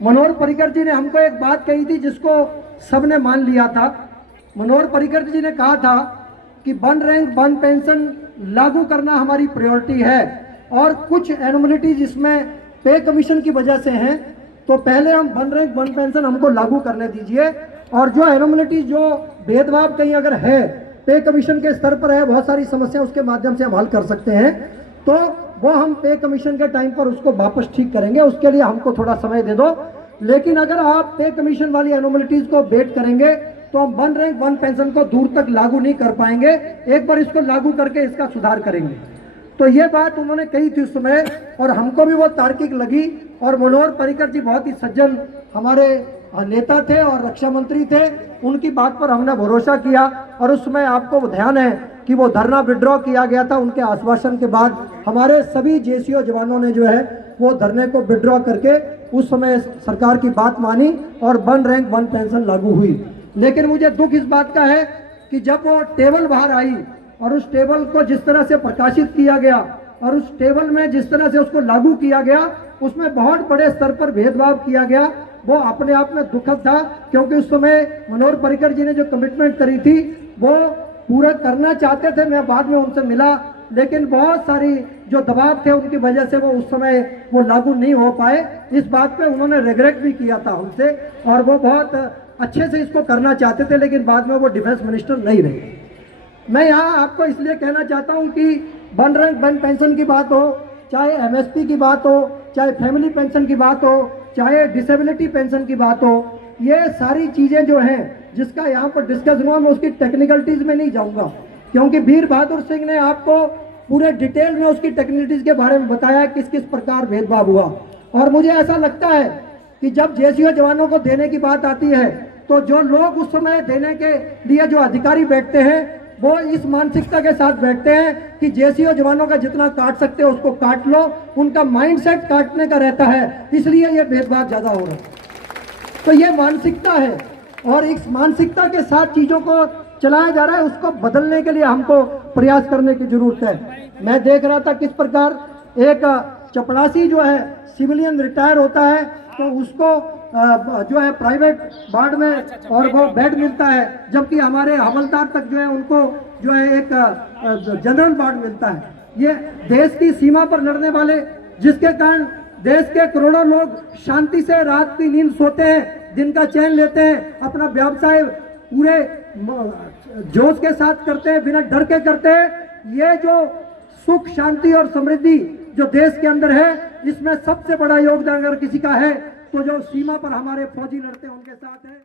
मनोहर पर्रिकर जी ने हमको एक बात कही थी जिसको सबने मान लिया था। मनोहर पर्रिकर जी ने कहा था कि वन रैंक वन पेंशन लागू करना हमारी प्रायोरिटी है और कुछ एनोमलिटीज इसमें पे कमीशन की वजह से हैं, तो पहले हम वन रैंक वन पेंशन हमको लागू करने दीजिए और जो एनोमलिटीज जो भेदभाव कहीं अगर है पे कमीशन के स्तर पर है, बहुत सारी समस्या उसके माध्यम से हम हल कर सकते हैं, तो वो हम पे कमीशन के टाइम पर उसको वापस ठीक करेंगे। उसके लिए हमको थोड़ा समय दे दो। लेकिन अगर आप पे कमीशन वाली एनोमलिटीज को बेट करेंगे तो हम वन रैंक वन पेंशन को दूर तक लागू नहीं कर पाएंगे। एक बार इसको लागू करके इसका सुधार करेंगे। तो ये बात उन्होंने कही थी उस समय और हमको भी वो तार्किक लगी। और मनोहर पर्रिकर जी बहुत ही सज्जन हमारे नेता थे और रक्षा मंत्री थे, उनकी बात पर हमने भरोसा किया। और उस समय आपको ध्यान है कि वो धरना विड्रॉ किया गया था। उनके आश्वासन के बाद हमारे सभी जेसीओ जवानों ने जो है वो धरने को विड्रॉ करके उस समय सरकार की बात मानी और वन रैंक वन पेंशन लागू हुई। लेकिन मुझे दुख इस बात का है कि जब वो टेबल बाहर आई और उस टेबल को जिस तरह से प्रकाशित किया गया और उस टेबल में जिस तरह से उसको लागू किया गया, उसमें बहुत बड़े स्तर पर भेदभाव किया गया। वो अपने आप में दुखद था, क्योंकि उस समय मनोहर पर्रिकर जी ने जो कमिटमेंट करी थी वो पूरा करना चाहते थे। मैं बाद में उनसे मिला, लेकिन बहुत सारी जो दबाव थे उनकी वजह से वो उस समय वो लागू नहीं हो पाए। इस बात पे उन्होंने रिग्रेट भी किया था हमसे और वो बहुत अच्छे से इसको करना चाहते थे, लेकिन बाद में वो डिफेंस मिनिस्टर नहीं रहे। मैं यहाँ आपको इसलिए कहना चाहता हूँ कि वन रैंक वन पेंशन की बात हो, चाहे एमएसपी की बात हो, चाहे फैमिली पेंशन की बात हो, चाहे डिसेबिलिटी पेंशन की बात हो, ये सारी चीज़ें जो हैं जिसका यहाँ पर डिस्कशन हुआ, मैं उसकी टेक्निकलिटीज में नहीं जाऊँगा, क्योंकि वीर बहादुर सिंह ने आपको पूरे डिटेल में उसकी टेक्निकलिटीज के बारे में बताया किस किस प्रकार भेदभाव हुआ। और मुझे ऐसा लगता है कि जब जेसीओ जवानों को देने की बात आती है तो जो लोग उस समय देने के लिए जो अधिकारी बैठते हैं वो इस मानसिकता के साथ बैठते हैं कि जेसीओ जवानों का जितना काट सकते हो उसको काट लो। उनका माइंडसेट काटने का रहता है, इसलिए ये भेदभाव ज्यादा हो रहा है। तो ये मानसिकता है और इस मानसिकता के साथ चीजों को चलाया जा रहा है। उसको बदलने के लिए हमको प्रयास करने की जरूरत है। मैं देख रहा था किस प्रकार एक चपरासी जो है सिविलियन रिटायर होता है तो उसको जो है प्राइवेट वार्ड में और वो बेड मिलता है, जबकि हमारे हवलदार तक जो है उनको जो है एक जनरल वार्ड मिलता है। ये देश की सीमा पर लड़ने वाले, जिसके कारण देश के करोड़ों लोग शांति से रात की नींद सोते हैं, दिन का चैन लेते हैं, अपना व्यवसाय पूरे जोश के साथ करते हैं, बिना डर के करते हैं। ये जो सुख शांति और समृद्धि जो देश के अंदर है, इसमें सबसे बड़ा योगदान अगर किसी का है तो जो सीमा पर हमारे फौजी लड़ते हैं उनके साथ है।